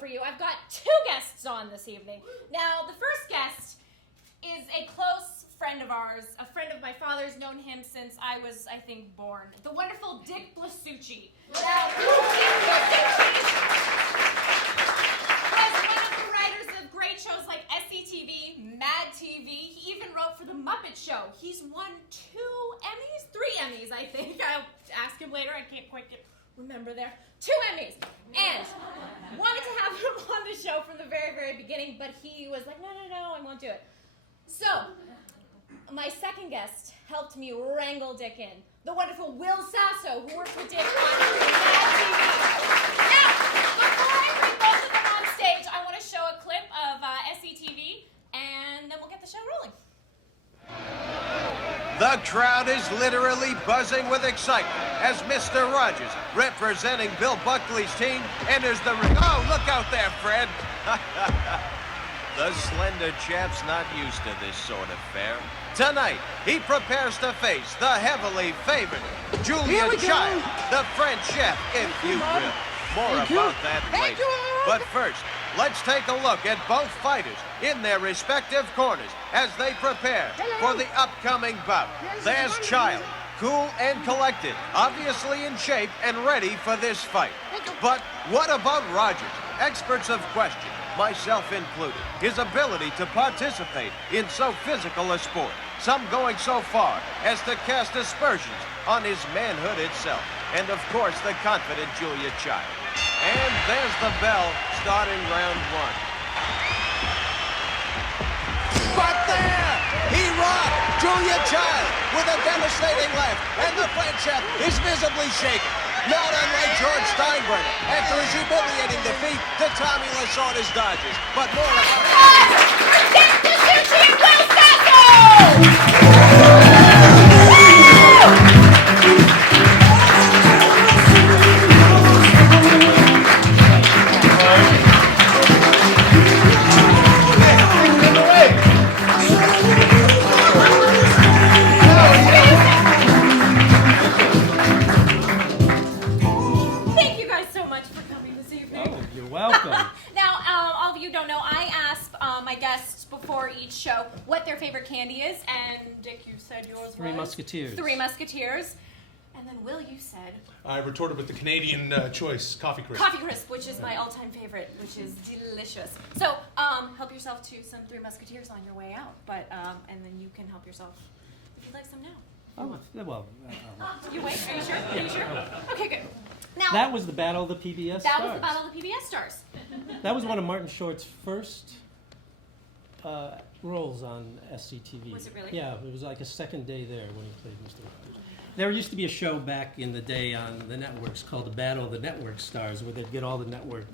for you. I've got 2 guests on this evening. Now, the first guest is a close friend of ours, a friend of my father's, known him since I was, I think, born. The wonderful Dick Blasucci. Now, Dick Blasucci was one of the writers of great shows like SCTV, MADtv. He even wrote for The Muppet Show. He's won 2 Emmys? 3 Emmys, I think. I'll ask him later. I can't quite remember there. 2 Emmys. And wanted to have him on the show from the very, very beginning, but he was like, no, I won't do it. So, my second guest helped me wrangle Dick in. The wonderful Will Sasso, who works with Dick on MADtv. Now, before I bring both of them on stage, I want to show a clip of SCTV, and then we'll get the show rolling. The crowd is literally buzzing with excitement as Mr. Rogers, representing Bill Buckley's team, enters the ring. Oh, look out there, Fred. The slender chap's not used to this sort of fare. Tonight, he prepares to face the heavily favored Julia Child, the French chef, if you will. More about that later. But first, let's take a look at both fighters in their respective corners as they prepare for the upcoming bout. There's Child, cool and collected, obviously in shape and ready for this fight. But what about Rogers? Experts have questioned, myself included, his ability to participate in so physical a sport. Some going so far as to cast aspersions on his manhood itself. And of course, the confident Julia Child. And there's the bell starting round 1. But there! He rocked Julia Child with a devastating left. And the French chef is visibly shaken. Not unlike George Steinbrenner after his humiliating defeat to Tommy Lasorda's Dodgers. But more about Dick Blasucci and Will Sasso! Thank you guys so much for coming this evening. Oh, you're welcome. Now, all of you don't know, I ask my guests before each show what their favorite candy is, and Dick, you said yours was? Three Musketeers. 3 Musketeers. And then Will, you said? I retorted with the Canadian choice, Coffee Crisp. Coffee Crisp, which is my all-time favorite, which is delicious. So, help yourself to some 3 Musketeers on your way out, but and then you can help yourself if you'd like some now. Oh, well. You wait. Are you sure? Are you sure? Okay, good. Now, That was the Battle of the PBS Stars. that was the Battle of the PBS Stars. That was one of Martin Short's first roles on SCTV. Was it really? Yeah, it was like a second day there when he played Mr. Rogers. There used to be a show back in the day on the networks called the Battle of the Network Stars, where they'd get all the network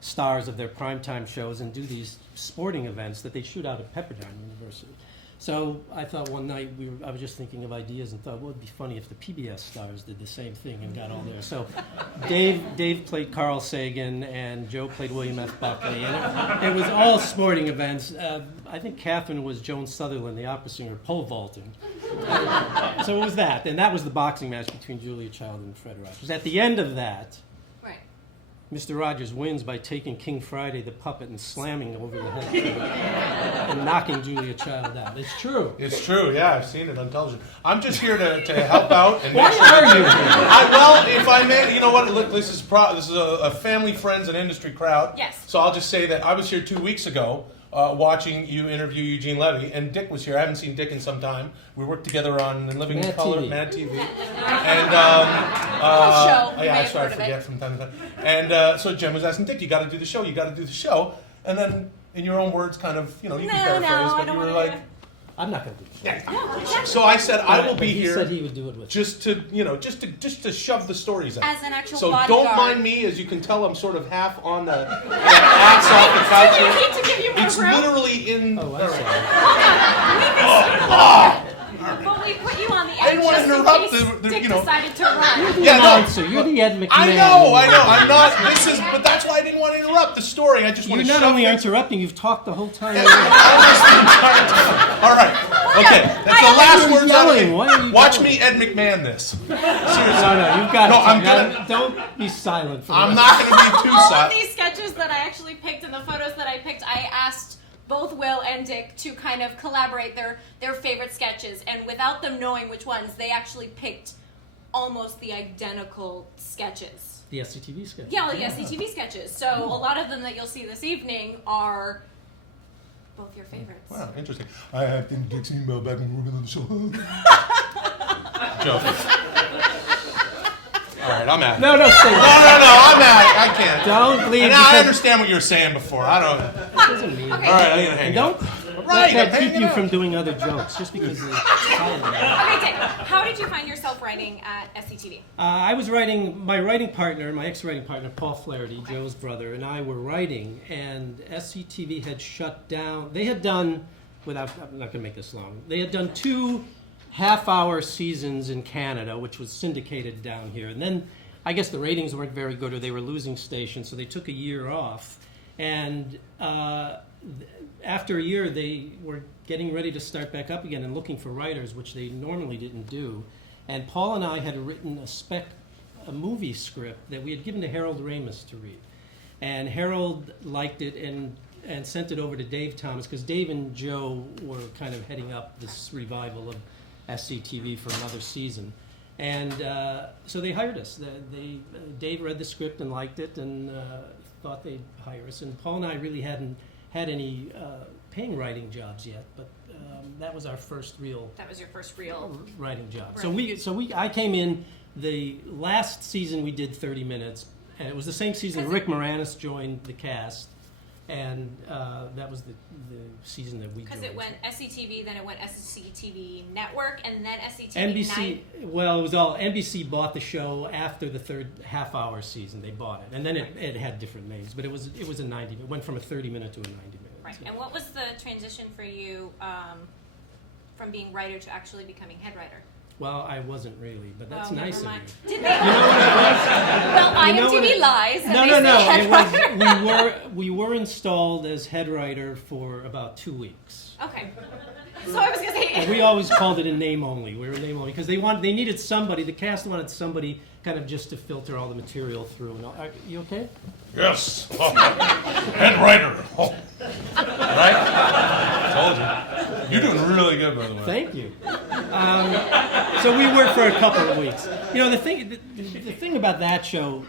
stars of their primetime shows and do these sporting events that they shoot out at Pepperdine University. So I thought one night, I was just thinking of ideas and thought, well, it'd be funny if the PBS Stars did the same thing and got all there. So Dave played Carl Sagan and Joe played William F. Buckley. And it was all sporting events. I think Catherine was Joan Sutherland, the opera singer, pole vaulting. So it was that. And that was the boxing match between Julia Child and Fred Rogers. At the end of that, Right. Mr. Rogers wins by taking King Friday the puppet and slamming over the head and knocking Julia Child out. It's true. It's true, yeah, I've seen it on television. I'm just here to help out and Why make sure are you here? well, if I may, you know what? Look, this is a family, friends, and industry crowd. Yes. So I'll just say that I was here 2 weeks ago watching you interview Eugene Levy, and Dick was here. I haven't seen Dick in some time. We worked together on Living in Color, MADtv. And show. You may yeah, have sorry, I heard of it. forget from time to time. And so Jen was asking Dick, "You got to do the show. You got to do the show." And then, in your own words, kind of, you can paraphrase, I but don't you were wanna do like, it. I'm not going to do it. "Yeah." No, exactly. So I said I will But be he here said he would do it with just to shove the stories out. As an actual So bodyguard. don't mind me, as you can tell, I'm sort of half on the axe off the couch Do we here. need to give you more It's room? literally in. Oh, I'm all right. sorry. Hold on. But we put you on the edge. didn't want to interrupt Dick you know. decided to run. You're the Yeah, no. announcer. You're the Ed McMahon. I know. I'm not. But that's why I didn't want to interrupt the story. I just want You're to not only things. interrupting, you've talked the whole time. Almost the entire time. All right. Okay. That's the last words out of me. Why are you Watch yelling? me Ed McMahon this. Seriously. No, you've got No, to. I'm gonna- Don't be silent for I'm the not going to be too All of silent. these sketches that I actually picked and the photos that I picked, I asked both Will and Dick to kind of collaborate their favorite sketches, and without them knowing which ones, they actually picked almost the identical sketches. The SCTV sketch. Yeah, like SCTV sketches. So a lot of them that you'll see this evening are both your favorites. Wow, interesting. I have been Dick's email back when we were on the show. Joke. All right, I'm out. No, say No, I'm out. I can't. Don't leave. And I understand what you were saying before. I don't. Doesn't mean. Okay. All right, I'm gonna hang And out. don't Right, let I'm that keep hanging you out. from doing other jokes just because it's silent. Okay, Dick, how did you find yourself writing at SCTV? I was writing, my writing partner, my ex-writing partner, Paul Flaherty, Joe's brother, and I were writing, and SCTV had shut down. They had done, I'm not going to make this long, they had done 2 half-hour seasons in Canada, which was syndicated down here. And then I guess the ratings weren't very good, or they were losing stations, so they took a year off. And after a year, they were getting ready to start back up again and looking for writers, which they normally didn't do. And Paul and I had written a movie script that we had given to Harold Ramis to read. And Harold liked it and sent it over to Dave Thomas, because Dave and Joe were kind of heading up this revival of SCTV for another season. And so they hired us. Dave read the script and liked it and thought they'd hire us. And Paul and I really hadn't had any paying writing jobs yet, but that was our first real That was your first real. writing job. Right. So I came in the last season. We did 30 minutes, and it was the same season Rick Moranis joined the cast, and that was the season that we joined. Because it went SCTV, then it went SCTV Network, and then SCTV NBC. Night. Well, it was all NBC bought the show after the third half-hour season. They bought it, and then it had different names, but it was a 90. It went from a 30-minute to a 90-minute. Right. And what was the transition for you from being writer to actually becoming head writer? Well, I wasn't really, but that's Oh, nice of never you. mind. Did You they? know what it was? Well, You know what IMDb it- lies. And No. they say head writer. We were installed as head writer for about 2 weeks. Okay. So I was gonna say. And we always called it a name only. We were a name only because they needed somebody. The cast wanted somebody kind of just to filter all the material through. And all. Are you okay? Yes. Head writer. Right? Told you. You're doing really good, by the way. Thank you. So we worked for a couple of weeks. You know, the thing about that show,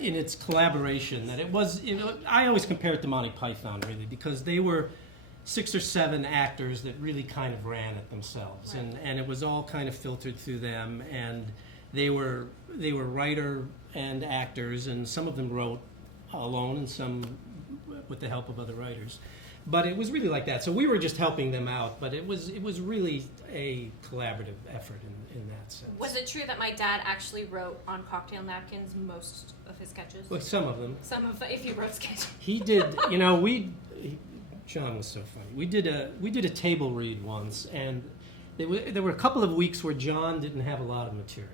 in its collaboration, that I always compare it to Monty Python, really, because they were 6 or 7 actors that really kind of ran it themselves, Right. and it was all kind of filtered through them, and they were writer and actors, and some of them wrote alone, and some with the help of other writers. But it was really like that. So we were just helping them out, but it was really a collaborative effort in that sense. Was it true that my dad actually wrote on cocktail napkins most of his sketches? Well, some of them. Some of if he wrote sketches. He did. You know, John was so funny. We did a table read once, and there were a couple of weeks where John didn't have a lot of material.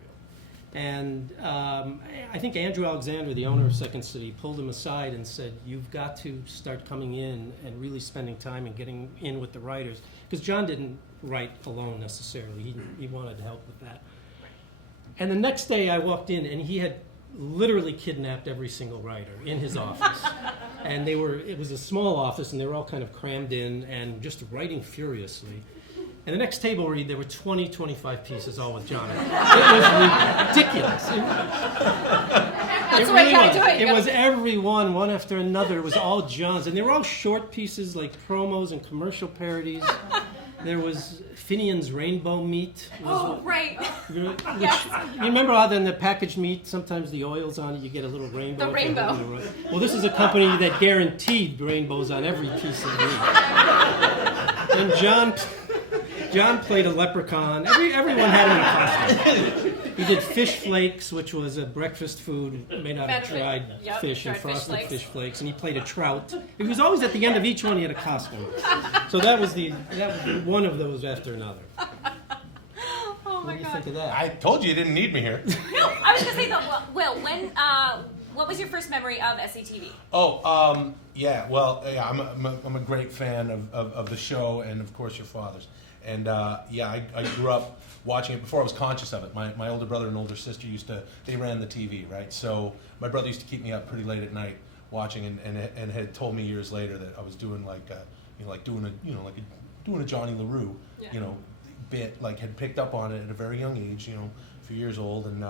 And I think Andrew Alexander, the owner of Second City, pulled him aside and said, "You've got to start coming in and really spending time and getting in with the writers." Because John didn't write alone necessarily. He wanted help with that. And the next day I walked in, and he had literally kidnapped every single writer in his office. And it was a small office, and they were all kind of crammed in and just writing furiously. And the next table read, there were 20, 25 pieces, all with John. It was ridiculous. That's the way you gotta do it. It was every one after another. It was all John's. And they were all short pieces, like promos and commercial parodies. There was Finian's Rainbow Meat. Oh, right. You remember how in the packaged meat, sometimes the oil's on it, you get a little rainbow? The rainbow. Well, this is a company that guaranteed rainbows on every piece of meat. And John played a leprechaun. Everyone had him in a costume. He did fish flakes, which was a breakfast food made out of dried fish and frosted fish flakes. And he played a trout. It was always at the end of each one he had a costume. So that was one of those after another. Oh What do you God. think of that? I told you didn't need me here. No, I was gonna say though, Will, when what was your first memory of SCTV? Oh, yeah. Well, yeah, I'm a great fan of the show and of course your father's. And yeah, I grew up watching it before I was conscious of it. My older brother and older sister they ran the TV, right? So my brother used to keep me up pretty late at night watching, and had told me years later that I was doing doing a Johnny LaRue, bit, like had picked up on it at a very young age, a few years old, and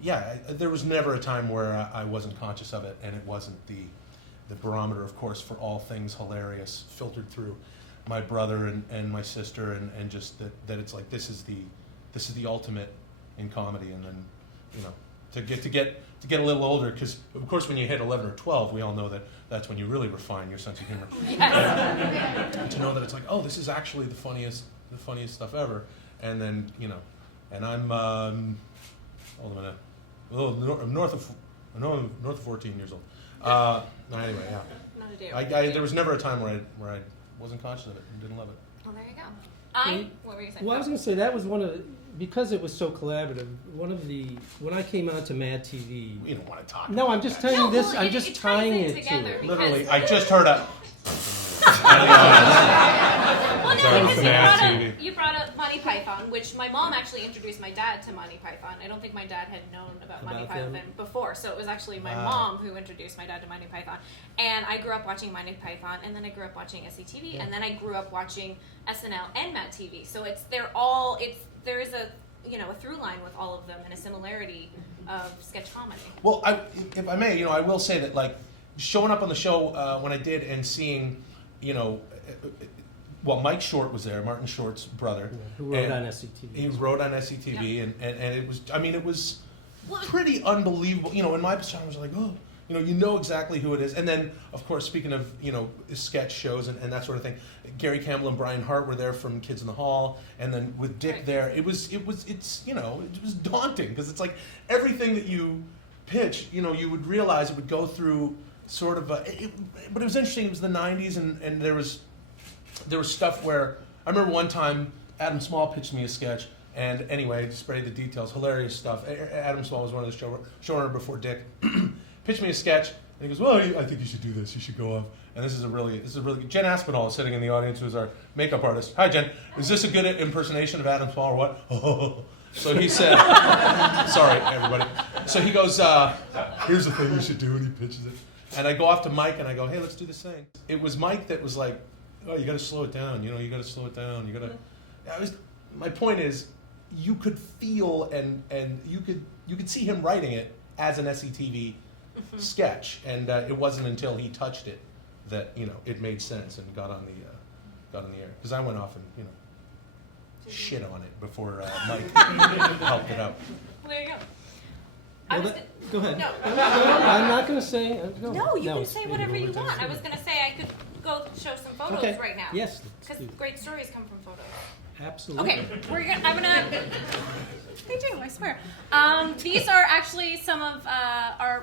yeah, there was never a time where I wasn't conscious of it, and it wasn't the barometer, of course, for all things hilarious filtered through my brother and my sister, and just that it's like this is the ultimate in comedy, and then to get a little older, because of course when you hit 11 or 12, we all know that's when you really refine your sense of humor. Yes. To know that it's like, oh, this is actually the funniest stuff ever, and then and I'm north of 14 years old. Anyway, yeah. Not a day. There was never a time where I wasn't conscious of it and didn't love it. Well, there you go. What were you saying? Well, I was going to say that was one of because it was so collaborative. When I came on to Mad TV. You don't want to talk. No, I'm just telling you this. Well, I'm just tying it to it. Literally, I just heard a. Well, no, because you brought up Monty Python, which my mom actually introduced my dad to Monty Python. I don't think my dad had known about Monty Python before, so it was actually my mom who introduced my dad to Monty Python. And I grew up watching Monty Python, and then I grew up watching SCTV, and then I grew up watching SNL and MADtv. So there is a through line with all of them and a similarity of sketch comedy. Well, if I may, I will say that like showing up on the show when I did and seeing, well, Mike Short was there, Martin Short's brother, who wrote on SCTV. He wrote on SCTV, and it was, it was pretty unbelievable. In my position, I was like, oh, you know exactly who it is. And then, of course, speaking of, sketch shows and that sort of thing, Gary Campbell and Brian Hart were there from Kids in the Hall, and then with Dick there, it was daunting, because it's like everything that you pitch, you would realize it would go through sort of but it was interesting. It was the 90s, and there was stuff where I remember one time Adam Small pitched me a sketch, and anyway, to spray the details, hilarious stuff. Adam Small was one of the showrunner before Dick. Pitched me a sketch, and he goes, "Well, I think you should do this. You should go off." And this is a really good. Jen Aspinall is sitting in the audience, who's our makeup artist. Hi, Jen. Is this a good impersonation of Adam Small or what? So he said, "Sorry, everybody." So he goes, "Here's the thing you should do," and he pitches it. And I go off to Mike, and I go, "Hey, let's do this thing." It was Mike that was like, "Oh, you got to slow it down. You got to slow it down. You got to." My point is, you could feel and you could see him writing it as an SCTV sketch, and it wasn't until he touched it that it made sense and got on the air. Because I went off and shit on it before Mike helped it out. Well, there you go. Go ahead. No. I'm not going to say. No, you can say whatever you want. I was going to say I could go show some photos right now. Yes. Because great stories come from photos. Absolutely. Okay, I'm gonna. They do, I swear. These are actually some of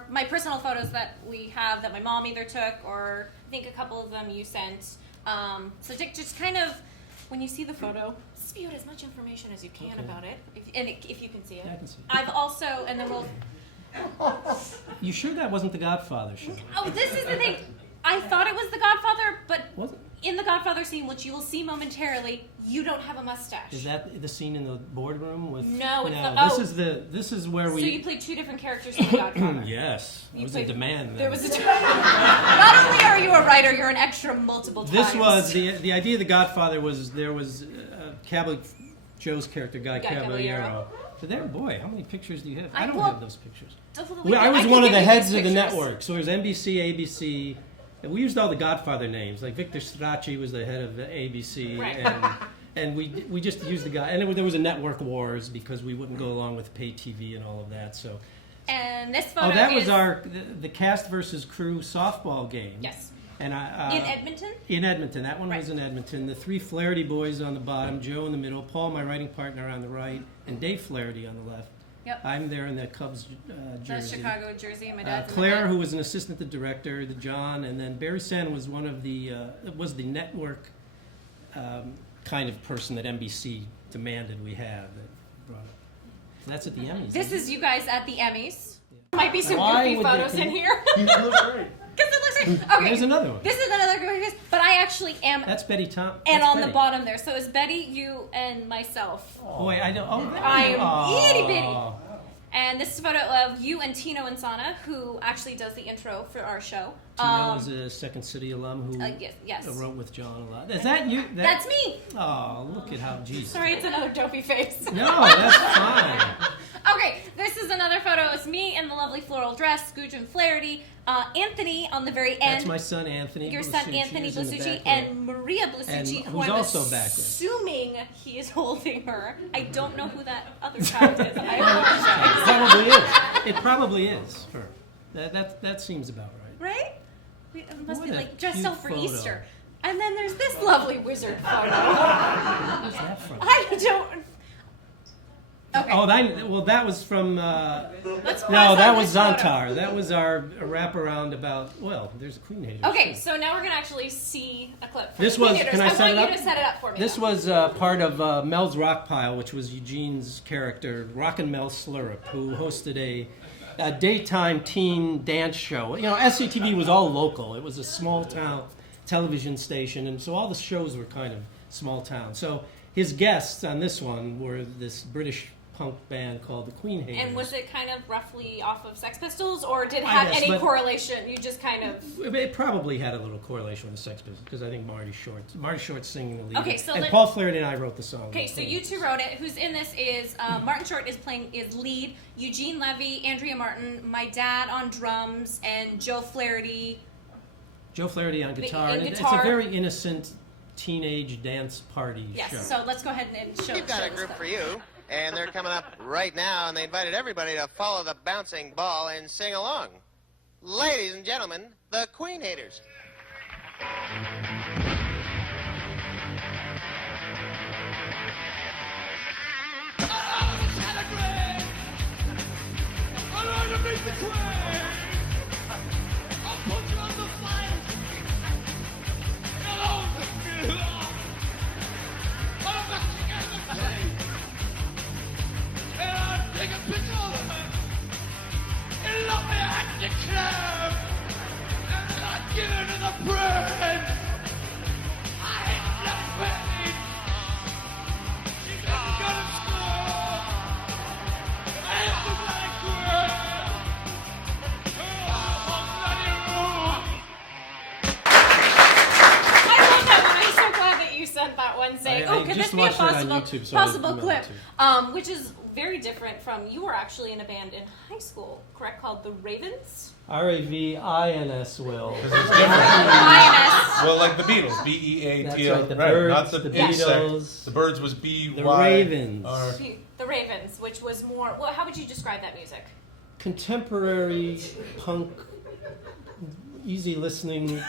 my personal photos that we have that my mom either took, or I think a couple of them you sent. So Dick, just kind of, when you see the photo, spew as much information as you can about it, if you can see it. Yeah, I can see it. I've also, and then we'll. You sure that wasn't the Godfather show? Oh, this is the thing. I thought it was the Godfather, but Was it? in the Godfather scene, which you will see momentarily, you don't have a mustache. Is that the scene in the boardroom with? No, it's This is where we. So you played two different characters in the Godfather. Yes, it was played- a demand. There was a. Not only are you a writer, you're an extra multiple times. This was the idea of the Godfather was there was Cabbie, Joe's character, Guy Caballero. So there, boy, how many pictures do you have? I don't have those pictures. I was one of the heads of the network, so it was NBC, ABC. And we used all the Godfather names, like Victor Strachey was the head of the ABC, right. and we just used the guy. And there was a network wars because we wouldn't go along with pay TV and all of that. So. And this photo was the cast versus crew softball game. Yes. And in Edmonton? In Edmonton. That one was in Edmonton. The three Flaherty boys on the bottom, Joe in the middle, Paul, my writing partner, on the right, and Dave Flaherty on the left. Yep. I'm there in the Cubs jersey. The Chicago jersey, and my dad's Claire, who was an assistant to director, the John, and then Barry Sen was one of the was the network kind of person that NBC demanded we have. brought up. That's at the Emmys. This is you guys at the Emmys. Might be some Why goofy would photos they- in here. You look great. Because it looks like, okay. There's another one. This is another goofy, but I actually am. That's Betty Tom. And that's on Betty. the bottom there, so it's Betty, you, and myself. Oh, wait, I don't. Oh, I'm itty bitty. And this is a photo of you and Tino Insana, who actually does the intro for our show. Tino is a Second City alum who yes. wrote with John a lot. Is that you? That's me. Oh, look at how geez. Sorry, it's another dopey face. No, that's fine. Okay, this is another photo. It's me in the lovely floral dress, Scrooge and Flaherty. Anthony on the very end. That's my son Anthony. Your Blasucci, son Anthony who's in the Blasucci back row. and Maria Blasucci, And who who's I'm also back there. assuming he is holding her. I don't know who that other child is. I apologize. Probably is. It probably is her. That seems about right. Right? It must What be a like dressed cute up for photo. Easter. And then there's this lovely wizard photo. Where's that from? I don't. Okay. Oh, that was from. Let's No, pause that on was this photo. Zontar. That was our wraparound about. Well, there's a Queen hater. Okay, so now we're gonna actually see a clip. From This the was- Queen Haters. can I set it want up? you to set it up for me. This though. was part of Mel's Rock Pile, which was Eugene's character, Rockin' Mel Slurrup, who hosted a daytime teen dance show. You know, SCTV was all local. It was a small town television station, and so all the shows were kind of small town. So his guests on this one were this British punk band called the Queen Haters. And was it kind of roughly off of Sex Pistols, or did it I have guess, any but- correlation? You just kind of. It probably had a little correlation with the Sex Pistols, because I think Marty Short's singing the lead. Okay, so and let- Paul Flaherty and I wrote the song. Okay, so you two wrote it. Who's in this is Martin Short is lead, Eugene Levy, Andrea Martin, my dad on drums, and Joe Flaherty. Joe Flaherty on guitar. in and It's guitar. a very innocent teenage dance party Yes. show. So let's go ahead and show. We've got show a this group clip. for you, and they're coming up right now, and they invited everybody to follow the bouncing ball and sing along. Ladies and gentlemen, the Queen Haters. I love that one. I'm so glad that you sent that one saying, I "Oh, could just this be a watched it on possible, YouTube, so I possible didn't know clip?" to. Which is very different from you were actually in a band in high school, correct? Called the Ravens. Ravins, Will. Because it's different. INS. Well, like the Beatles, B-E-A-T-L. That's right, the not Birds, the, the insect. Beatles. The Birds was B-Y. The Ravens. The Ravens, which was more. Well, how would you describe that music? Contemporary punk, easy listening. Go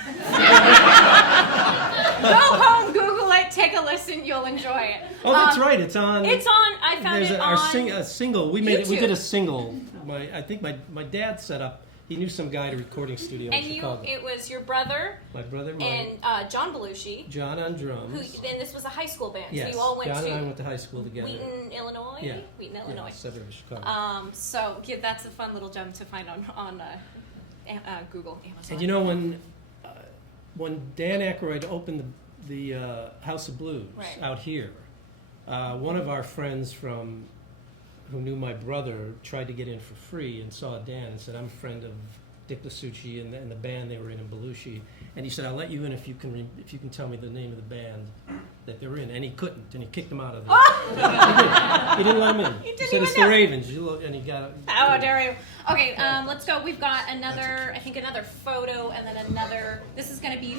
home, Google it, take a listen, you'll enjoy it. Oh, that's right. It's on. It's on. I found There's it our on. a single. We made it. We YouTube. did a single. I think my dad set up. He knew some guy at a recording studio And in Chicago. it was your brother My brother, and John Belushi, John on who, drums. and this was a high school band. Yes, So you all went John to and I went to high school together. Wheaton, Illinois. Yeah. Wheaton, Yeah, Illinois. suburb of Chicago. So yeah, that's a fun little gem to find on Google, Amazon. And you know when Dan Aykroyd opened the House of Blues Right. out here, one of our friends who knew my brother tried to get in for free and saw Dan and said, "I'm a friend of Dick Blasucci and the band they were in Belushi," and he said, "I'll let you in if you can tell me the name of the band that they were in," and he couldn't, and he kicked them out of the. He didn't let him in. He didn't said even it's know. the Ravens, and he got. How dare you? Okay, let's go. We've got another photo, and then another. This is going to be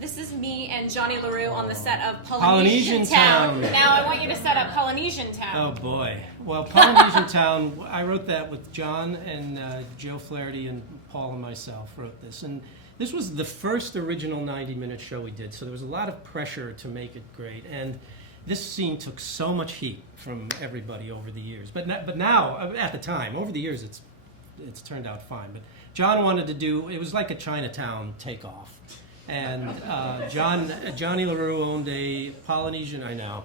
this is me and Johnny LaRue on the set of Polynesian Town. Town. Now I want you to set up Polynesian Town. Oh boy! Well, Polynesian Town. I wrote that with John and Joe Flaherty and Paul and myself wrote this, and this was the first original 90-minute show we did. So there was a lot of pressure to make it great, and this scene took so much heat from everybody over the years. But now, at the time, over the years, it's turned out fine. But John wanted to do. It was like a Chinatown takeoff, and Johnny LaRue owned a Polynesian. I know.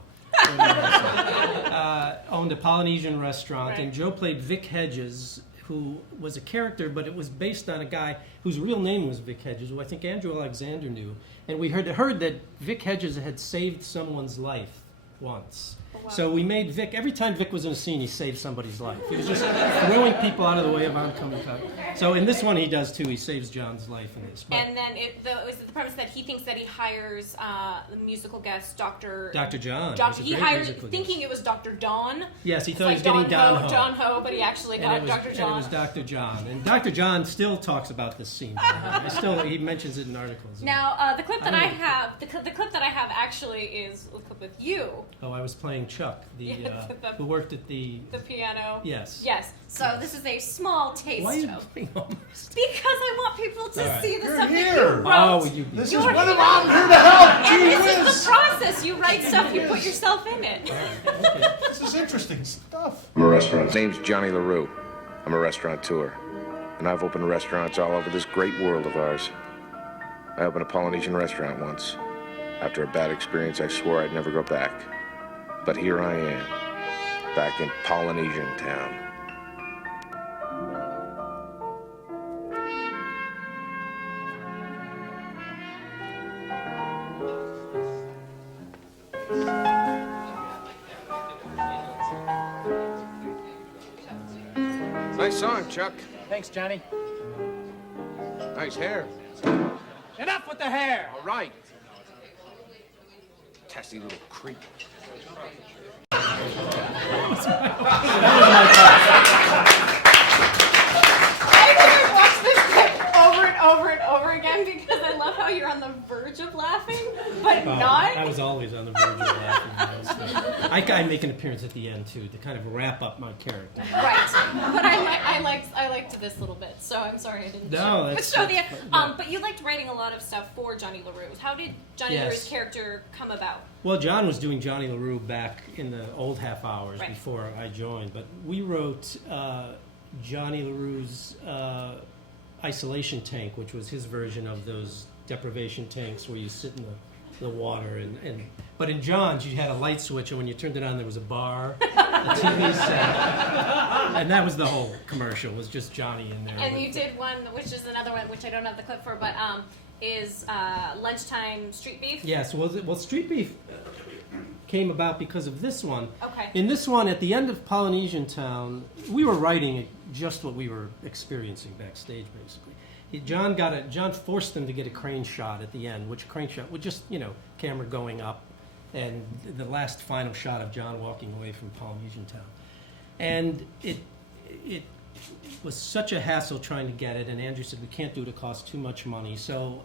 owned a Polynesian restaurant, Right. and Joe played Vic Hedges, who was a character, but it was based on a guy whose real name was Vic Hedges, who I think Andrew Alexander knew. And we heard that Vic Hedges had saved someone's life once. Oh, wow. So we made Vic, every time Vic was in a scene, he saved somebody's life. He was just throwing people out of the way of oncoming cars. So in this one he does too, he saves John's life in this. But And then is it the premise that he thinks that he hires the musical guest, Dr. John. He hires, thinking it was Dr. Don. Yes, he It's thought he was getting Don Ho. Don Ho, but he actually got Dr. And John. it was Dr. John. And Dr. John still talks about this scene. He mentions it in articles. Now, the clip that I I don't know. have, the clip that I have actually is a clip with you, Oh, I was playing Chuck, Yeah, who worked at the piano. Yes. Yes. So this is a small taste Why are you of. playing almost? Because I want people to All right. see the You're stuff that here. you wrote. Oh, you. This is You're what here. I'm here to help. And Gee this is whiz. the process. You write stuff, you put yourself in it. Okay. This is interesting stuff. I'm a restaurant. His name's Johnny LaRue. I'm a restaurateur. And I've opened restaurants all over this great world of ours. I opened a Polynesian restaurant once. After a bad experience, I swore I'd never go back. But here I am, back in Polynesian Town. Nice song, Chuck. Thanks, Johnny. Nice hair. Enough with the hair. All right. Testy little creep. I could watch this clip over and over and over again because I love how you're on the verge of laughing, but not. I was always on the verge of laughing. I make an appearance at the end too to kind of wrap up my character. Right, but I liked this little bit, so I'm sorry I didn't. No, that's show the. yeah. But you liked writing a lot of stuff for Johnny LaRue. How did Johnny Yes. LaRue's character come about? Well, John was doing Johnny LaRue back in the old half hours Right. before I joined, but we wrote Johnny LaRue's isolation tank, which was his version of those deprivation tanks where you sit in the water. But in John's, you had a light switch, and when you turned it on, there was a bar, a TV set, and that was the whole commercial. Was just Johnny in there. And with- you did one, which is another one, which I don't have the clip for, but is Lunchtime Street Beef. Yes, well, Street Beef came about because of this one. Okay. In this one, at the end of Polynesian Town, we were writing just what we were experiencing backstage, basically. John forced them to get a crane shot at the end, which crane shot was just, camera going up, and the last final shot of John walking away from Polynesian Town. And it was such a hassle trying to get it, and Andrew said, we can't do it, it costs too much money. So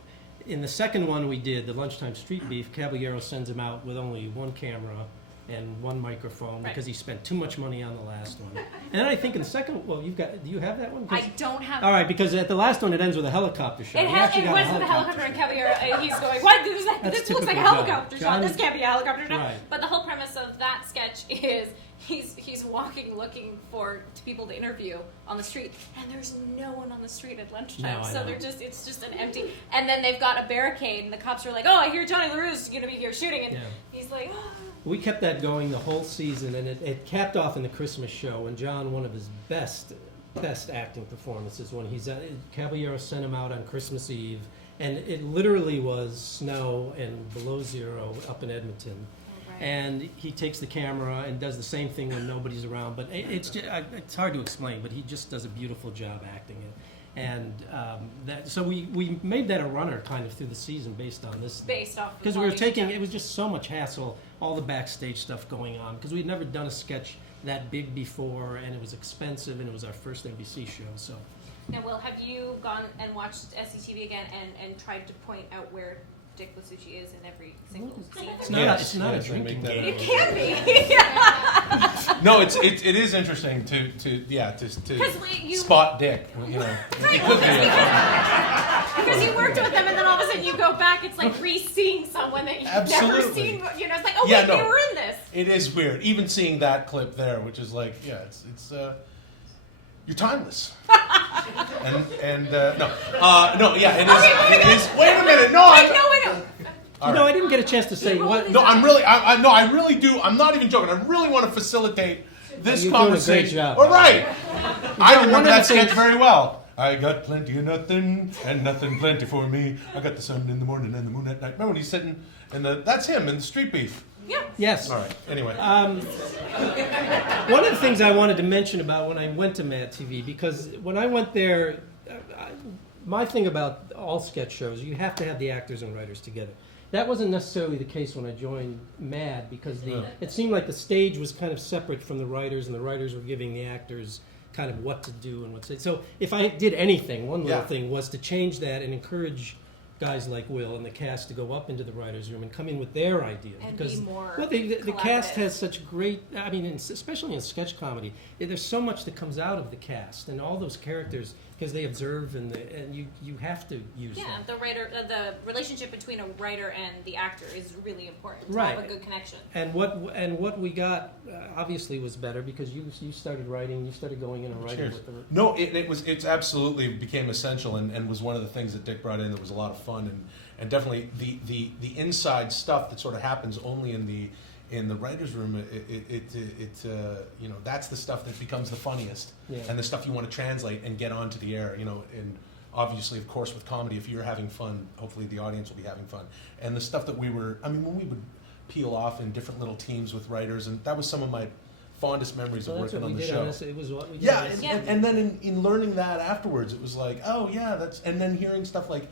in the second one we did, the Lunchtime Street Beef, Caballero sends him out with only one camera and one microphone Right. because he spent too much money on the last one. And then I think in the second, do you have that one? 'Cause- I don't have. all right, because at the last one it ends with a helicopter shot. It We actually got a was with a helicopter and Caballero, and he's going, what? This looks like a typical helicopter John. shot. This can't be a helicopter shot. Right. But the whole premise of that sketch is he's walking looking for people to interview on the street, and there's no one on the street at lunchtime. No, I so know. it's just an empty. And then they've got a barricade, and the cops are like, oh, I hear Johnny LaRue's going to be here shooting, and Yeah. he's like, oh. We kept that going the whole season, and it capped off in the Christmas show when John, one of his best acting performances, when Caballero sent him out on Christmas Eve, and it literally was snow and below zero up in Edmonton. And he takes the camera and does the same thing when nobody's around. But it's hard to explain, but he just does a beautiful job acting it. And so we made that a runner kind of through the season based on this. Based off. Because we were taking, it was just so much hassle, all the backstage stuff going on, because we'd never done a sketch that big before, and it was expensive, and it was our first NBC show, so. Now, Will, have you gone and watched SCTV again and tried to point out where Dick Blasucci is in every single scene? It's not, Yes, it's not yes, a I drinking make that game. It can be. No, it is interesting to you- spot Dick. You know, Right, it could be because you worked with them, and then all of a sudden you go back. It's like re-seeing someone that you've never Absolutely. seen. It's like, oh Yeah, wait, no. they were in this. It is weird. Even seeing that clip there, which is like, it's you're timeless. No, it is. Okay, It is. Wait a minute, no, I know. All No, right. I didn't get a chance to say what. No, I'm really, I really do. I'm not even joking. I really want to facilitate this You're doing a conversation. great job. All right. I one remember of the that sketch things- very well. I got plenty of nothing, and nothing plenty for me. I got the sun in the morning and the moon at night. Remember when he's sitting in that's him in the Street Beef. Yeah. Yes. All right. Anyway. One of the things I wanted to mention about when I went to MADtv, because when I went there, my thing about all sketch shows, you have to have the actors and writers together. That wasn't necessarily the case when I joined MAD, because it seemed like the stage was kind of separate from the writers, and the writers were giving the actors kind of what to do and what to say. So if I did anything, one little thing was to change that and encourage guys like Will and the cast to go up into the writers' room and come in with their ideas. And because be more the cast collaborative. has such great, I mean, especially in sketch comedy, there's so much that comes out of the cast and all those characters, because they observe and you have to use Yeah, them. the relationship between a writer and the actor is really important. To Right. have a good connection. And what we got obviously was better, because you started writing, you started going in and writing Cheers. with the. No, it's absolutely became essential and was one of the things that Dick brought in that was a lot of fun and definitely the inside stuff that sort of happens only in the writer's room. You know, that's the stuff that becomes the funniest and the stuff you want to translate and get onto the air. You know, and obviously, of course, with comedy, if you're having fun, hopefully the audience will be having fun. And the stuff that when we would peel off in different little teams with writers, and that was some of my fondest memories of So that's working what on we the did show. on this. It was what we did. Yeah, on this. and then in learning that afterwards, it was like, oh yeah, and then hearing stuff like,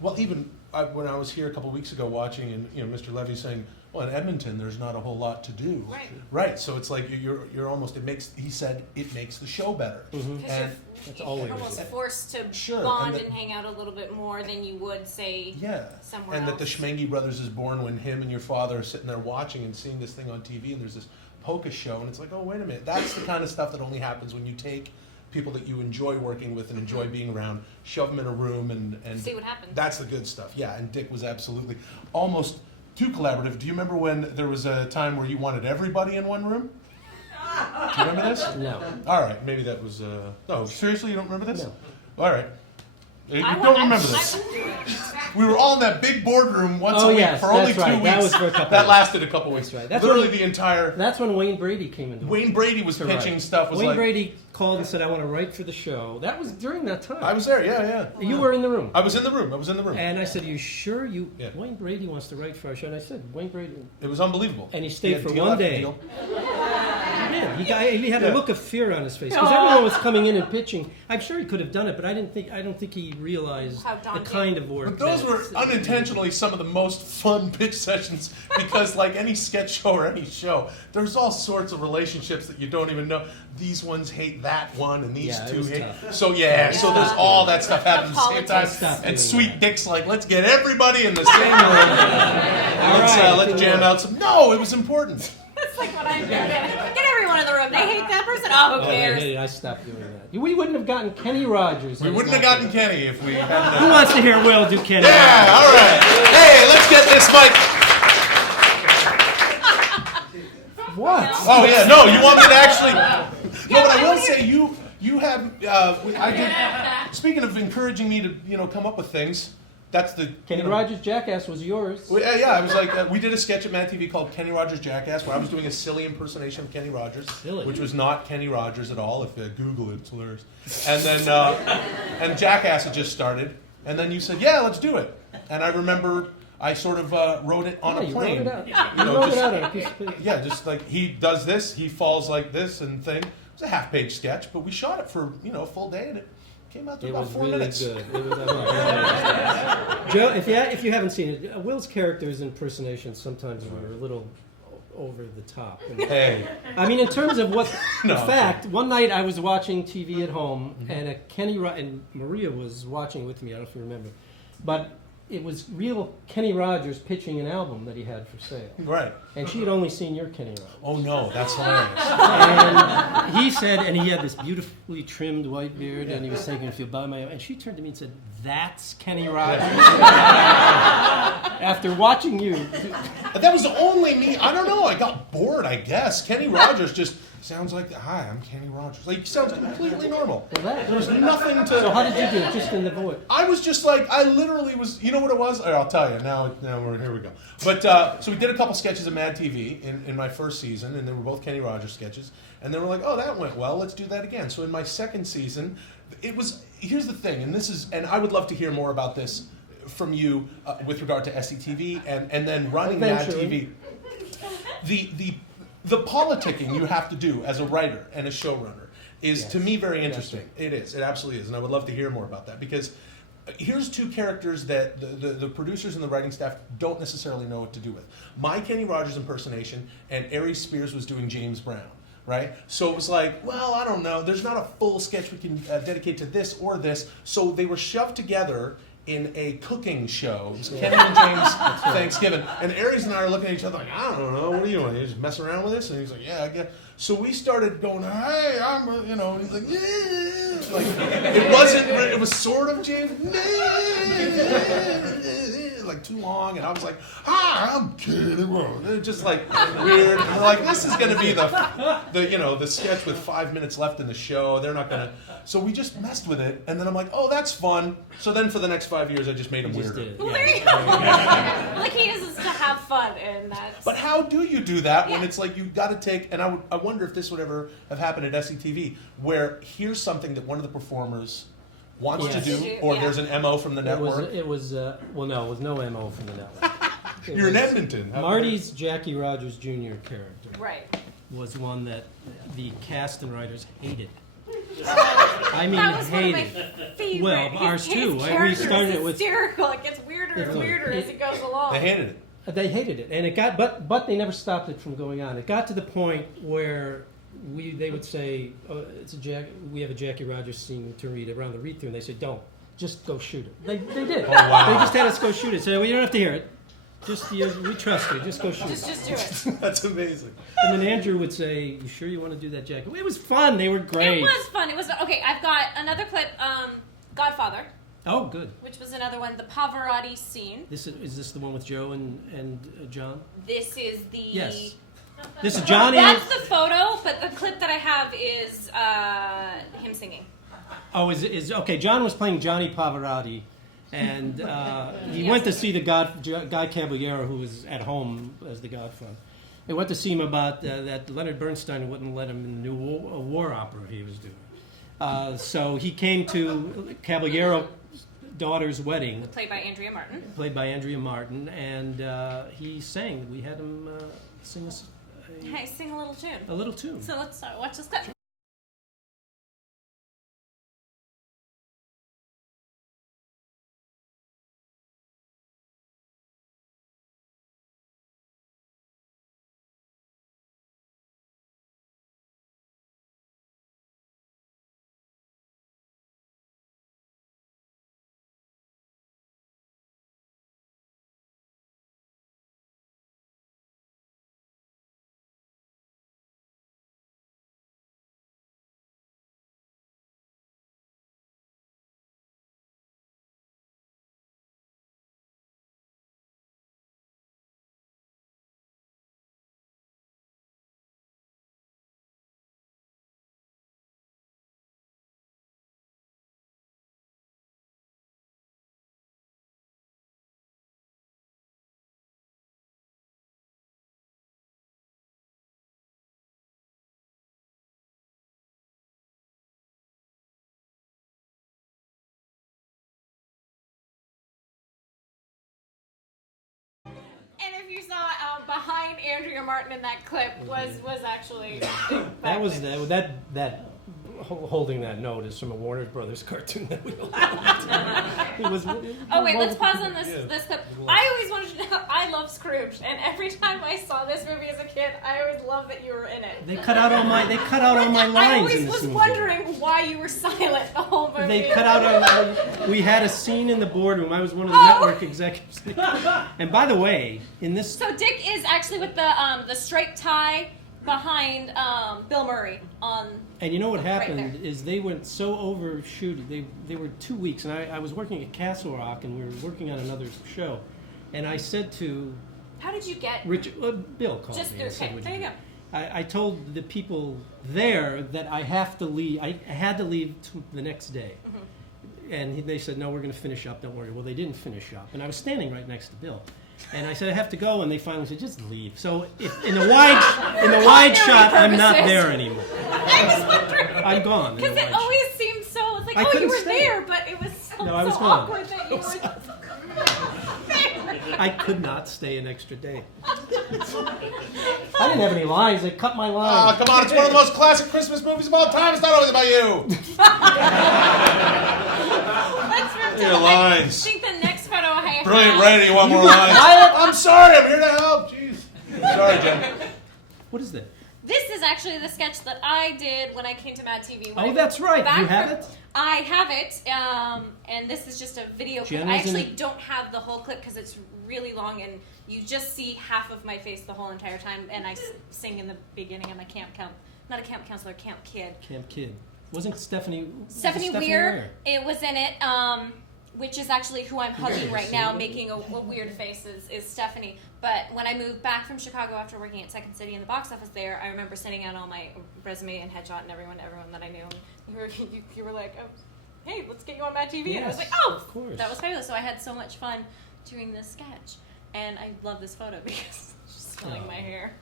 well, even when I was here a couple weeks ago watching, and you know, Mr. Levy saying, well, in Edmonton, there's not a whole lot to do. Right. Right. So it's like you're almost. He said it makes the show better. Mm-hmm. Because And That's you're always almost it. forced to Sure, bond and and hang out a little bit more than you would, say, yeah, somewhere and else. that the Schmengi Brothers is born when him and your father are sitting there watching and seeing this thing on TV, and there's this polka show, and it's like, oh wait a minute, that's the kind of stuff that only happens when you take people that you enjoy working with and enjoy being around, shove them in a room, and See what happens. That's the good stuff. Yeah, and Dick was absolutely almost too collaborative. Do you remember when there was a time where you wanted everybody in one room? Do you remember this? No. All right, maybe that was. No, seriously, you don't remember this? No. All right. You don't remember this. We were all in that big boardroom once a week for only 2 weeks. That was for a couple That weeks. lasted a couple weeks. That's right. That's Literally when- the entire. That's when Wayne Brady came into it. Wayne Brady was To pitching write. stuff. Was Wayne like, Brady called and said, I want to write for the show. That was during that time. I was there. Yeah. You were in the room. I was in the room. And I said, are you sure Yeah. Wayne Brady wants to write for our show? And I said, Wayne Brady. It was unbelievable. And he stayed had for deal one after day. deal. Yeah, he had a look of fear on his face, because everyone was coming in and pitching. I'm sure he could have done it, but I don't think he realized How the daunting. kind of work. But those that were it's- unintentionally some of the most fun pitch sessions because, like any sketch show or any show, there's all sorts of relationships that you don't even know. These ones hate that one, and these Yeah, it two was hate. tough. So so there's all that stuff happening at the same time. Politics. And Sweet Dick's like, let's get everybody in the same room. Let's jam out some. No, it was important. That's like what I'm doing. Get everyone in the room. They hate that person. Oh, who cares? I stopped doing that. We wouldn't have gotten Kenny Rogers. We wouldn't have gotten Kenny if we hadn't. Who wants to hear Will do Kenny Yeah, all right. Hey, let's get this mic. Rogers? What? Oh yeah, no, you want me to actually? No, but I will say you have. I did. Speaking of encouraging me to come up with things, that's the Kenny Rogers Jackass was yours. Well, yeah, I was like, we did a sketch at MADtv called Kenny Rogers Jackass, where I was doing a silly impersonation of Kenny Rogers, which was not Kenny Rogers at all. If you Google it, it's hilarious. And then and Jackass had just started, and then you said, yeah, let's do it. And I remember I sort of wrote it on a You plane. wrote it out. You wrote it out on a piece of paper. Yeah, just like he does this, he falls like this, and thing. It was a half-page sketch, but we shot it for a full day, and it came out to It about was 4 really minutes. good. It was, Joe, if you haven't seen it, Will's character's impersonations sometimes were a little over the top. Hey, I mean, in terms of what, No. in fact, one night I was watching TV at home, and and Maria was watching with me. I don't know if you remember, but it was real Kenny Rogers pitching an album that he had for sale, right? and she had only seen your Kenny Rogers. Oh no, that's hilarious. And he said, and he had this beautifully trimmed white beard, and he was saying, if you buy my, and she turned to me and said, that's Kenny Rogers. After watching you. But that was only me. I don't know. I got bored, I guess. Kenny Rogers just sounds like, hi, I'm Kenny Rogers. Like, sounds completely normal. Well, There's nothing to... So how did you do it? Just in the voice? I was just like, I literally was, you know what it was? I'll tell you, now here we go. But, so we did a couple sketches of Mad TV in my first season, and they were both Kenny Rogers sketches, and they were like, oh, that went well, let's do that again. So in my second season, here's the thing, and I would love to hear more about this from you with regard to SCTV, and then running Eventually. Mad TV. The politicking you have to do as a writer and a showrunner is, to me, very interesting. It is. It absolutely is. And I would love to hear more about that, because here's two characters that the producers and the writing staff don't necessarily know what to do with. My Kenny Rogers impersonation, and Aries Spears was doing James Brown, right? So it was like, well, I don't know. There's not a full sketch we can dedicate to this or this. So they were shoved together in a cooking show. It was Kenny and James Thanksgiving. And Aries and I are looking at each other like, I don't know, what are you doing? You just messing around with this? And he's like, yeah, I guess. So we started going, hey, I'm, and he's like, yeah. Like, it was sort of James, like too long. And I was like, hi, I'm Kenny Rogers. Just like weird. And like, this is going to be the sketch with 5 minutes left in the show. They're not going to. So we just messed with it. And then I'm like, oh, that's fun. So then for the next 5 years, I just made him weirder. Well, there you go. Like, he uses to have fun, and that's... But how do you do that when it's like you've got to take... And I wonder if this would ever have happened at SCTV, where here's something that one of the performers wants to do, or there's an MO from the network. It was no MO from the network. You're in Edmonton. Marty's Jackie Rogers Jr. character was one that the cast and writers hated. I mean, that was hated. one of my favorite. Well, ours too. We started it with hysterical. It gets weirder and weirder as it goes along. They hated it. They hated it, and it got, but they never stopped it from going on. It got to the point where they would say, oh, we have a Jackie Rogers scene to read around the read through, and they said, don't, just go shoot it. They did. Oh, wow. They just had us go shoot it. So we don't have to hear it. Just we trust you. Just go shoot it. Just do it. That's amazing. And then Andrew would say, you sure you want to do that, Jackie? It was fun. They were great. It was fun. It was okay. I've got another clip. Godfather. Oh, good. Which was another one. The Pavarotti scene. Is this the one with Joe and John? This is the. Yes. This is Johnny. That's the photo, but the clip that I have is him singing. Oh, is okay. John was playing Johnny Pavarotti, and he went to see the Guy Caballero, who was at home as the Godfather. They went to see him about that Leonard Bernstein wouldn't let him in the new war opera he was doing. So he came to Caballero's daughter's wedding. Played by Andrea Martin. And he sang. We had him sing us. Sing a little tune. A little tune. So let's watch this clip. And if you saw behind Andrea Martin in that clip was actually that was that holding that note is from a Warner Brothers cartoon that we loved. It was. Oh wait, let's pause on this clip. I always wanted to know. I love Scrooge, and every time I saw this movie as a kid, I always loved that you were in it. They cut out all my lines. I always in this was movie. wondering why you were silent the whole movie. They cut out our. We had a scene in the boardroom. I was one of the network executives. And by the way, in this. So Dick is actually with the straight tie behind Bill Murray on. And you know what happened right is they went so overshooting. They were 2 weeks, and I was working at Castle Rock, and we were working on another show. And I said to how did you get Richard? Bill called just me. And said, okay? There you go. I told the people there that I have to leave. I had to leave the next day. And they said, no, we're going to finish up, don't worry. Well, they didn't finish up. And I was standing right next to Bill. And I said, I have to go. And they finally said, just leave. So in the wide shot, I'm not there anymore. I was wondering. I'm gone. Because it always seemed so, it's like, I oh, you were couldn't stay. there, but it was so, No, I was so gone. awkward that you were there. I could not stay an extra day. I didn't have any lines. They cut my lines. Oh, come on, it's one of the most classic Christmas movies of all time. It's not always about you. Let's rip Your down. lines. I think the next photo I have. Brilliant writing, you want more lines. I'm sorry, I'm here to help. Jeez. Sorry, Jen. What is that? This is actually the sketch that I did when I came to MADtv. Oh, that's right. You have it? I have it, and this is just a video clip. Jen, I isn't actually it- don't have the whole clip because it's really long, and you just see half of my face the whole entire time, and I sing in the beginning. I'm a not a camp counselor, camp kid. Camp Kid. Wasn't Stephanie Weir, it was in it, which is actually who I'm hugging right now, making a weird face is Stephanie. But when I moved back from Chicago after working at Second City in the box office there, I remember sending out all my resume and headshot and everyone that I knew. And you were like, oh, hey, let's get you on MADtv. Yes, and I was like, oh, of course. that was fabulous. So I had so much fun doing this sketch. And I love this photo because it's just smelling my hair.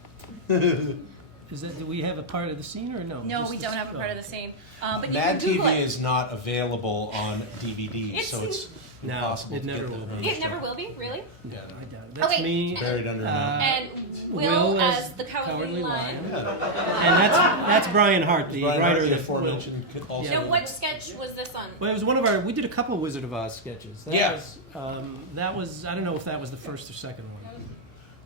Is that, do we have a part of the scene or no? No, Just we don't have a part of the scene. But you Mad can Google TV it. is not available on DVD, so it's No, impossible it to never get will that. be. It never will be, really? Yeah, I doubt it. That's Okay. me. Buried under a mat. And Will as the Cowardly Lion. And that's Brian Hart, the Brian writer Hart, the that aforementioned also. Now, what sketch was this on? Well, it was one of our. We did a couple Wizard of Oz sketches. That was. I don't know if that was the first or second one.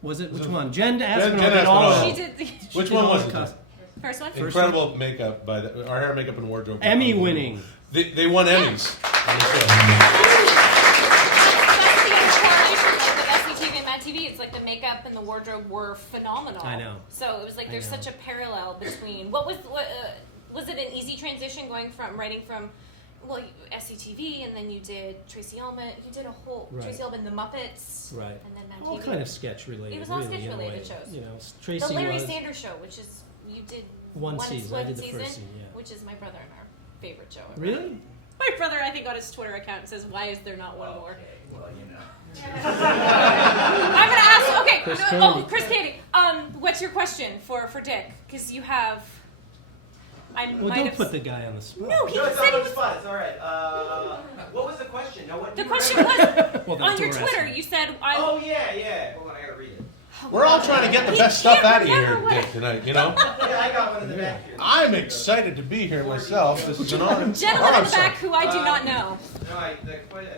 Was it? Which one? Jen Aspinall Jen did all. Aspinall. She did the Which did one all was the it? cos- first one? Incredible makeup by our hair, makeup, and wardrobe. Emmy winning. They won Emmys on the show. That's the incarnation like with SCTV and MADtv. It's like the makeup and the wardrobe were phenomenal. I know. So it was like there's I know. such a parallel between was it an easy transition going from writing from SCTV and then you did Tracy Ullman. You did a whole Right. Tracy Ullman, the Muppets, Right. and then MADtv. All kind of sketch related. It was all really, sketch in a related way. shows. You know, Tracy The Larry was Sanders Show, which is you did one season. I did the first season. Yeah. which is my brother and our favorite show ever. Really? My brother, I think, on his Twitter account says, "Why is there not one more?" Well, you know. I'm gonna ask. Okay. Chris Oh, Candy. Chris Candy. What's your question for Dick? Because you have. I Well, might don't have. put the guy on the spot. No, he No, it's said not he on the was. spot. It's all right. What was the question? No, what? The you were question asking? was Well, that's on your what we're Twitter. asking. You said, Oh yeah. Hold on, I gotta read it. We're all trying to get the He best stuff can't out of you here, remember what- Dick, tonight. You know. Yeah, I got one in the back here. I'm excited to be here myself. This is an honor. Gentleman in the back who I do not know. No, I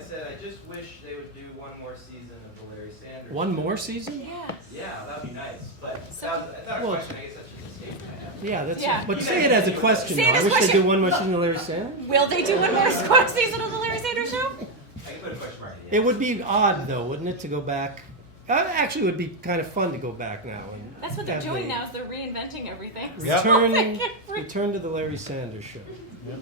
said I just wish they would do one more season of the Larry Sanders. One more season? Yes. Yeah, that'd be nice. But So- that was, I thought Well- a question. I guess that's just a statement I have. Yeah, that's. Yeah. But say it as a question. Say it though. as I a wish they question. do one more season of Larry Sanders. Will they do one more season of the Larry Sanders Show? I can put a question mark at the It end. would be odd, though, wouldn't it, to go back? Actually, it would be kind of fun to go back now. And That's what they're have doing the now. Is they're reinventing everything. Yep. Return to the Larry Sanders Show.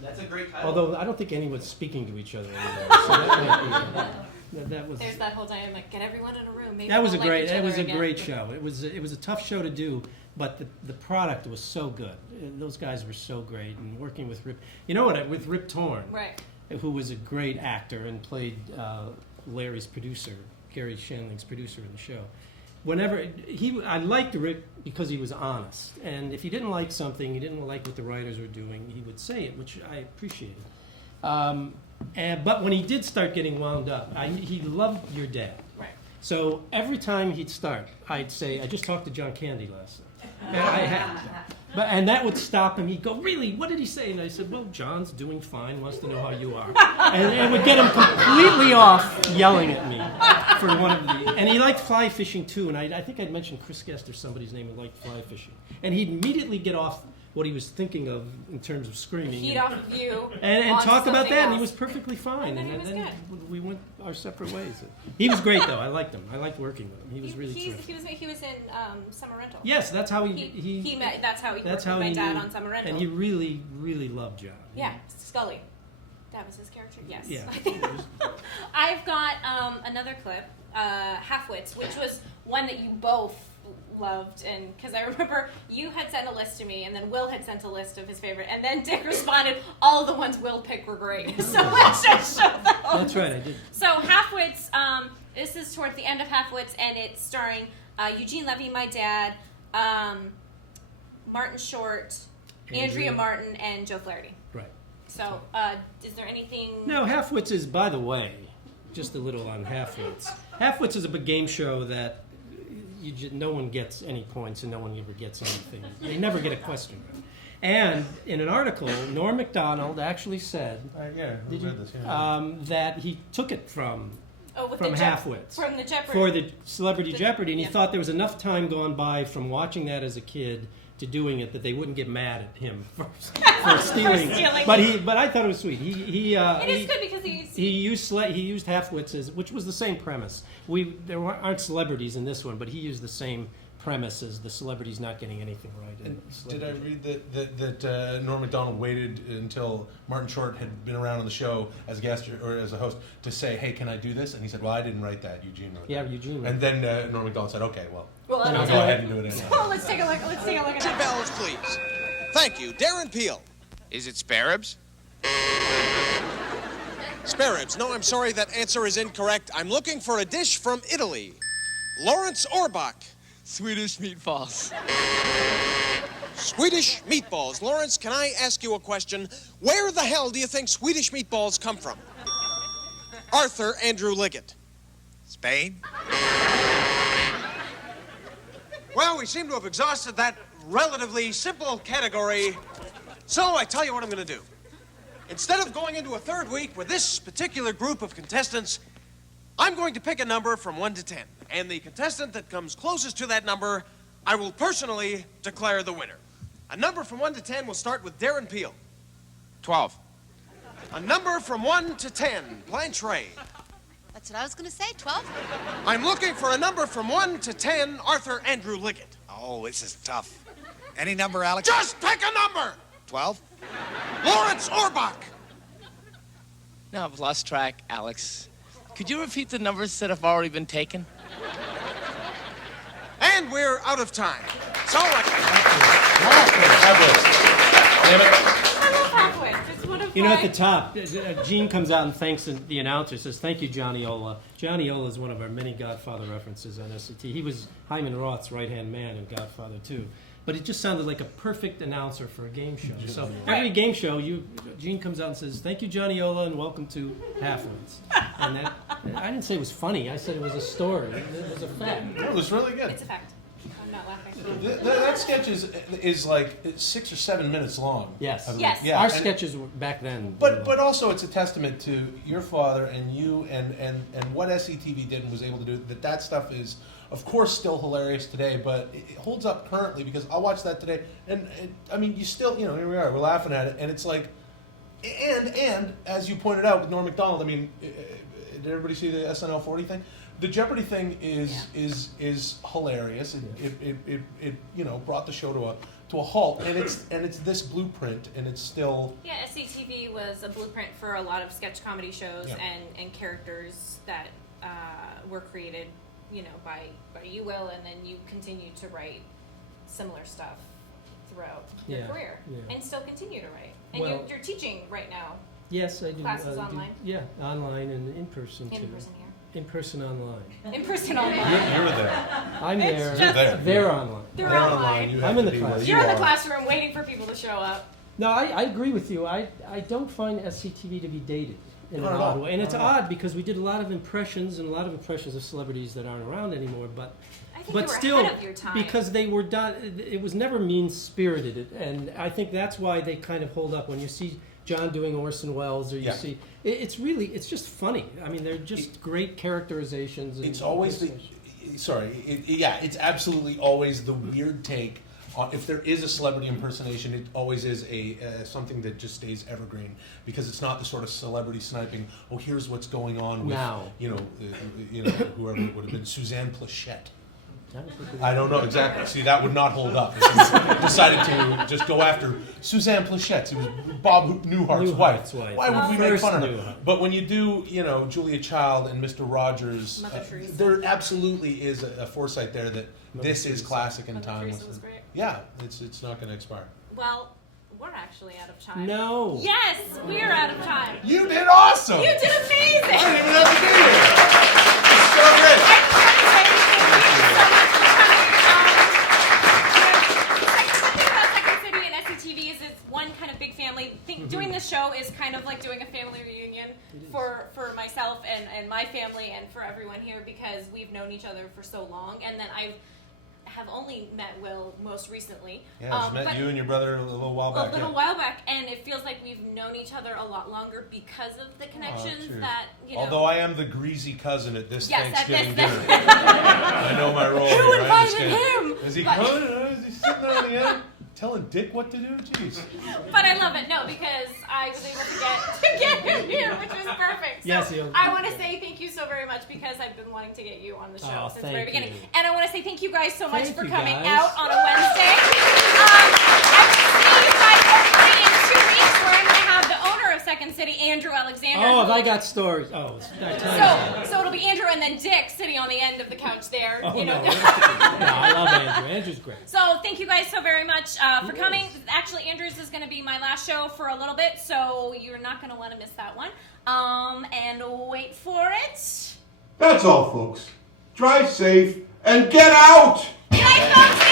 That's a great title. Although I don't think anyone's speaking to each other anymore. So that might be, that was. There's that whole dynamic. Get everyone in a room. Maybe That was a we'll like great. each It other was a again. great show. It was a tough show to do, but the product was so good. Those guys were so great, and working with Rip. You know what? With Rip Torn, Right. who was a great actor and played Larry's producer, Gary Shandling's producer in the show. I liked Rip because he was honest, and if he didn't like something, he didn't like what the writers were doing, he would say it, which I appreciated. But when he did start getting wound up, he loved your dad. Right. So every time he'd start, I'd say, I just talked to John Candy last night. And that would stop him. He'd go, really? What did he say? And I said, well, John's doing fine, wants to know how you are. And it would get him completely off yelling at me for one of the... And he liked fly fishing, too. And I think I'd mentioned Chris Guest or somebody's name who liked fly fishing. And he'd immediately get off what he was thinking of in terms of screaming. Heat off of you. And onto talk about something that, and he else. was perfectly fine. And then he was then good. we went our separate ways. He was great, though. I liked him. I liked working with him. He was really terrific. He was in Summer Rental. Yes, that's how He met. That's how he that's worked how with my he dad knew- on Summer Rental. And he really, really loved John. Yeah, Scully. That was his character. Yes. Yeah. I think. I've got another clip, Halfwits, which was one that you both loved, and because I remember you had sent a list to me, and then Will had sent a list of his favorite, and then Dick responded, all of the ones Will picked were great. So let's just show them. That's right, I did. So Halfwits, this is towards the end of Halfwits, and it's starring Eugene Levy, my dad, Martin Short, Andrea Martin, and Joe Flaherty. Right. So, is there anything... No, Halfwits is, by the way, just a little on Halfwits. Halfwits is a big game show that no one gets any points and no one ever gets anything. They never get a question. And in an article, Norm Macdonald actually said that he took it from Halfwits. From the Jeopardy. For the Celebrity Jeopardy, and he thought there was enough time gone by from watching that as a kid to doing it that they wouldn't get mad at him for stealing. But I thought it was sweet. It is good because he used Halfwits as, which was the same premise. There aren't celebrities in this one, but he used the same premise as the celebrities not getting anything right. And did I read that Norm Macdonald waited until Martin Short had been around on the show as a guest or as a host to say, "Hey, can I do this?" And he said, "Well, I didn't write that. Eugene wrote that." Eugene. And then Norm Macdonald said, "Okay, well, then I'll go ahead and do it anyway." So let's take a look. Let's take a look at that. Bells, please. Thank you, Darren Peel. Is it spare ribs? Spare ribs. No, I'm sorry, that answer is incorrect. I'm looking for a dish from Italy. Lawrence Orbach. Swedish Meatballs. Swedish Meatballs. Lawrence, can I ask you a question? Where the hell do you think Swedish Meatballs come from? Arthur Andrew Liggett. Spain? Well, we seem to have exhausted that relatively simple category. So I tell you what I'm going to do. Instead of going into a third week with this particular group of contestants, I'm going to pick a number from 1 to 10. And the contestant that comes closest to that number, I will personally declare the winner. A number from 1 to 10 will start with Darren Peel. 12. A number from 1 to 10, Blanche Ray. That's what I was going to say, 12. I'm looking for a number from 1 to 10, Arthur Andrew Liggett. Oh, this is tough. Any number, Alex? Just pick a number! 12? Lawrence Orbach. Now I've lost track, Alex. Could you repeat the numbers that have already been taken? And we're out of time. So I love Halfwits. It's one of You know, at the top, Gene comes out and thanks the announcer, says, "Thank you, Johnny Ola." Johnny Ola is one of our many Godfather references on SCTV. He was Hyman Roth's right-hand man in Godfather 2. But it just sounded like a perfect announcer for a game show. So every game show, Gene comes out and says, "Thank you, Johnny Ola, and welcome to Halfwits." And that, I didn't say it was funny. I said it was a story. It was a fact. It was really good. It's a fact. I'm not laughing. That sketch is like 6 or 7 minutes long. Yes. I believe. Yes. Yeah, Our and- sketches were back then. But also it's a testament to your father and you and what SCTV did and was able to do. That stuff is, of course, still hilarious today, but it holds up currently because I watched that today, and I mean, you still, here we are, we're laughing at it, and it's like, and as you pointed out with Norm Macdonald, I mean, did everybody see the SNL 40 thing? The Jeopardy thing is hilarious. It brought the show to a halt, and it's this blueprint, and it's still. Yeah, SCTV was a blueprint for a lot of sketch comedy shows and characters that were created, by you, Will, and then you continue to write similar stuff throughout your career, and still continue to write. And you're teaching right now. Yes, I do. Classes online? Online and in person, too. In person here. In person online. In person online. You're there. I'm there. Just- There. They're online. They're online. You I'm have in to the be class. where You're you in the are. classroom waiting for people to show up. No, I agree with you. I don't find SCTV to be dated in Not an at all. odd way. And it's Not at all. odd because we did a lot of impressions of celebrities that aren't around anymore, but I think but you were still, ahead of your time. because they were done, it was never mean-spirited, and I think that's why they kind of hold up. When you see John doing Orson Welles, or you see, it's just funny. I mean, they're just great characterizations. And It's always it's absolutely always the weird take. If there is a celebrity impersonation, it always is something that just stays evergreen because it's not the sort of celebrity sniping. Oh, here's what's going on with Now. whoever it would have been, Suzanne Plachette. I don't know exactly. See, that would not hold up. If you decided to just go after Suzanne Plachette, who was Bob Newhart's wife. Why would we make fun of her? But when you do, Julia Child and Mr. Rogers, there absolutely is a foresight there that this is classic and timeless. Yeah, it's not going to expire. Well, we're actually out of time. No. Yes, we're out of time. You did awesome. You did amazing. I didn't even have to be here. It's so great. I just want to say thank you so much for coming. The thing about Second City and SCTV is it's one kind of big family. Doing this show is kind of like doing a family reunion for myself and my family and for everyone here because we've known each other for so long. And then I have only met Will most recently. Yeah, I just met you and your brother a little while back. While back, and it feels like we've known each other a lot longer because of the connections that, Although I am the greasy cousin at this Thanksgiving yes, dinner. I know my role here. Who invited him? Is he coming? Is he sitting on the end? Telling Dick what to do? Jeez. But I love it. No, because I was able to get him here, which was perfect. So yes, I want to say thank you so very much because I've been wanting to get you on the show since the very beginning. And I want to say thank you guys so much for coming out on a Wednesday. I will see you guys hopefully in 2 weeks where I'm going to have the owner of Second City, Andrew Alexander. Oh, I got stories. Oh, so it'll be Andrew and then Dick sitting on the end of the couch there. Oh, no, I love Andrew. Andrew's great. So thank you guys so very much for coming. Actually, Andrew's is going to be my last show for a little bit, so you're not going to want to miss that one. And wait for it. That's all, folks. Drive safe and get out! Good night, folks!